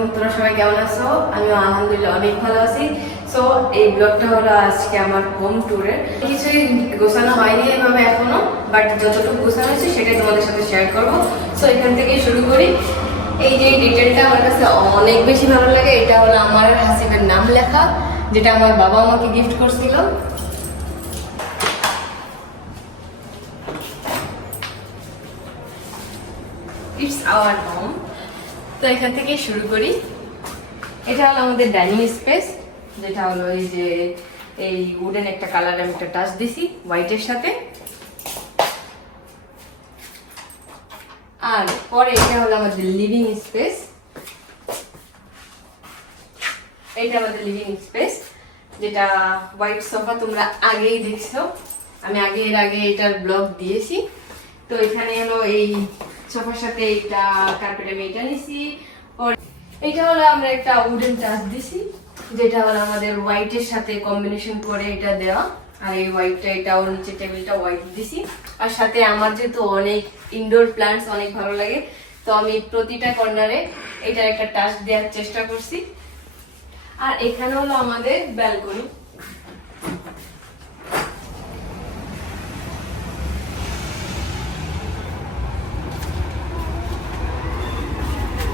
আলাইকুম, তোমরা সবাই কেমন আছো? আমিও আলহামদুলিল্লাহ অনেক ভালো আছি। সো এই ব্লগটা হলো আজকে আমার হোম ট্যুরের। কিছুই গোছানো হয়নি এভাবে এখনো, বাট যতটুকু গোছানো হয়েছে সেটাই তোমাদের সাথে শেয়ার করবো। সো এখান থেকেই শুরু করি। এই যে ডিটেলটা আমার কাছে অনেক বেশি ভালো লাগে, এটা হলো আমার হাসিবের নাম লেখা, যেটা আমার বাবা আমাকে গিফট করছিল। It's our home. তো এখান থেকে শুরু করি। এটা হলো আমাদের ডাইনিং স্পেস, যেটা হলো এই যে এই উডেন একটা কালার আমি একটা টাচ দিছি হোয়াইটের সাথে। আর পরে এটা হলো আমাদের লিভিং স্পেস। এটা আমাদের লিভিং স্পেস, যেটা হোয়াইট সোফা তোমরা আগেই দেখছো, আমি এর আগে এটার ব্লগ দিয়েছি। তো এখানে হলো এই সোফার সাথে এটা কার্পেট আমি এটা নিছি। এটা হলো আমরা একটা উডেন টাচ দিছি, যেটা হলো আমাদের হোয়াইটের সাথে কম্বিনেশন করে এটা দেওয়া। আর এই হোয়াইটটা এটা ওর নিচে টেবিলটা হোয়াইট দিছি। আর সাথে আমার যেহেতু অনেক ইনডোর প্ল্যান্টস অনেক ভালো লাগে, তো আমি প্রতিটা কর্নারে এটার একটা টাচ দেওয়ার চেষ্টা করছি। আর এখানে হলো আমাদের ব্যালকনি।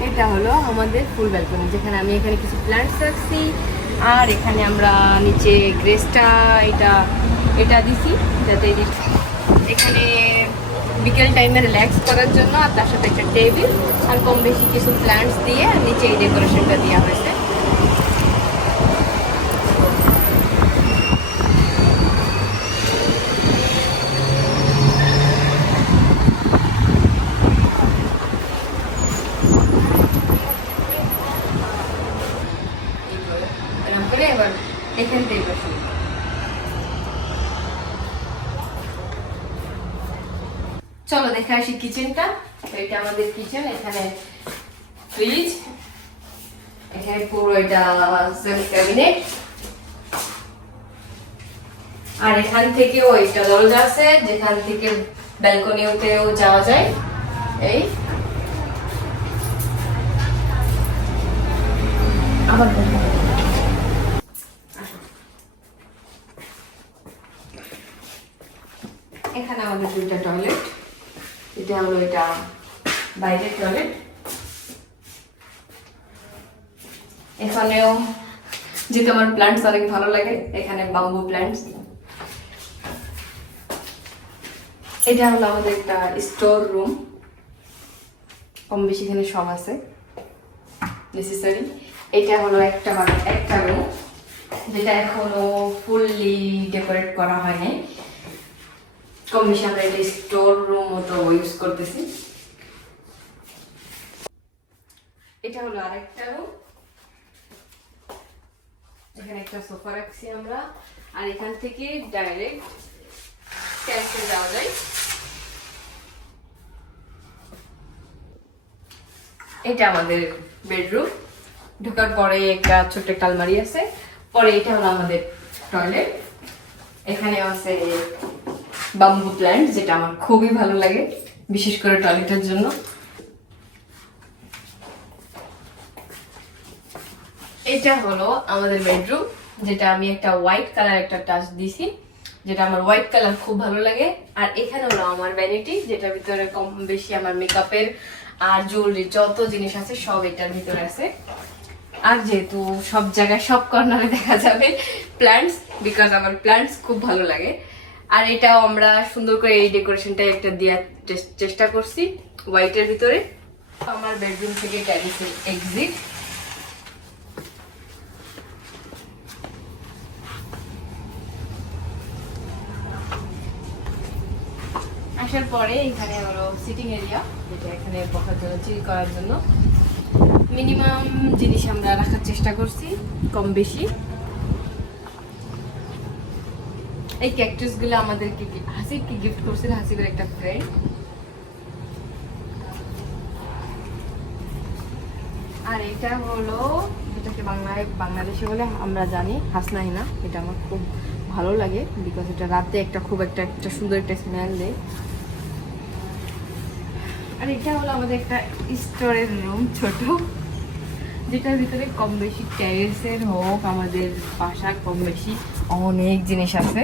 এটা হলো আমাদের ফুল ব্যালকনি, যেখানে আমি এখানে কিছু প্ল্যান্টস রাখছি। আর এখানে আমরা নিচে গ্রেসটা এটা দিছি, যাতে এখানে বিকেল টাইমে রিল্যাক্স করার জন্য। আর তার সাথে একটা টেবিল আর কম বেশি কিছু প্ল্যান্টস দিয়ে নিচে এই ডেকোরেশনটা দেওয়া হয়েছে। এবার এখান থেকে বসুন। চলো দেখা আসি কিচেনটা। এটা আমাদের কিচেন। এখানে ফ্রিজ, এখানে পুরো এটা ক্যাবিনেট। আর এখান থেকেও একটা দরজা আছে, যেখান থেকে ব্যালকনিতেও যাওয়া যায়। এই আবার এখানে আমাদের দুইটা টয়লেট। এটা হলো এটা বাইরের টয়লেট। এখানেও যেহেতু আমার প্ল্যান্টস অনেক ভালো লাগে, এখানে বাম্বু প্ল্যান্টস। এটা হলো আমাদের একটা স্টোর রুম, কম বেশি এখানে সব আছে নেসেসারি। এটা হলো একটা রুম, যেটা এখনো ফুললি ডেকোরেট করা হয়নি। কম বেশি আমরা এটা স্টোর রুম মতো ইউজ করতেছি। এটা হলো আরেকটা রুম, এখানে একটা সোফা রাখছি আমরা। আর এখান থেকে ডাইরেক্ট স্ট্যান্ডে যাওয়া যায়। এটা আমাদের বেডরুম। ঢোকার পরে একটা ছোট্ট একটা আলমারি আছে। পরে এটা হলো আমাদের টয়লেট। এখানে আছে বাম্বু প্ল্যান্ট, যেটা আমার খুবই ভালো লাগে, বিশেষ করে টয়লেটের জন্য। এটা হলো আমাদের বেডরুম, যেটা আমি একটা হোয়াইট কালার একটা টাচ দিছি, যেটা আমার হোয়াইট কালার খুব ভালো লাগে। আর এখানে হলো আমার ভ্যানিটি, যেটার ভিতরে কম বেশি আমার মেকআপের আর জুয়েলারি যত জিনিস আছে সব এটার ভিতরে আছে। আর যেহেতু সব জায়গায় সব কর্নারে দেখা যাবে প্ল্যান্টস, বিকজ আমার প্ল্যান্টস খুব ভালো লাগে। আর এটাও আমরা সুন্দর করে এই ডেকোরেশনটা একটা দেওয়ার চেষ্টা করছি হোয়াইটের ভিতরে। আমার বেডরুম থেকে ট্যারিসের এক্সিট। আসার পরে এখানে হলো সিটিং এরিয়া, যেটা এখানে বসার জন্য, চিল করার জন্য মিনিমাম জিনিস আমরা রাখার চেষ্টা করছি কম বেশি। এই ক্যাকটাস গুলো আমাদেরকে হাসিবকে গিফট করছিল হাসিবের একটা ফ্রেন্ড। আর এটা হলো যেটাকে বাংলাদেশে বলে আমরা জানি হাসনাহিনা। এটা আমার খুব ভালো লাগে, বিকজ এটা রাতে একটা খুব একটা সুন্দর একটা স্মেল দেয়। আর এটা হলো আমাদের একটা স্টোরেজ রুম, ছোট। যেটার ভিতরে কম বেশি টেরেসের হোক আমাদের বাসার কম বেশি অনেক জিনিস আছে।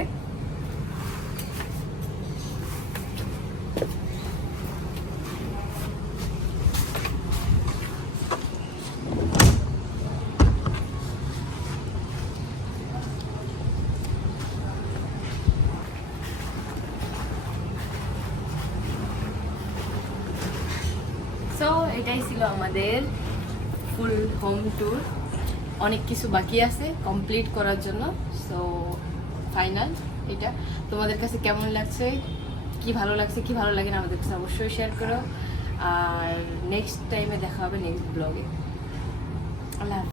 সো এটাই ছিল আমাদের ফুল হোম ট্যুর। অনেক কিছু বাকি আছে কমপ্লিট করার জন্য। সো ফাইনাল এটা। তোমাদের কাছে কেমন লাগছে, কি ভালো লাগছে কি ভালো লাগে না আমাদের কাছে অবশ্যই শেয়ার করো। আর নেক্সট টাইমে দেখা হবে নেক্সট ব্লগে। আল্লাহ হাফেজ।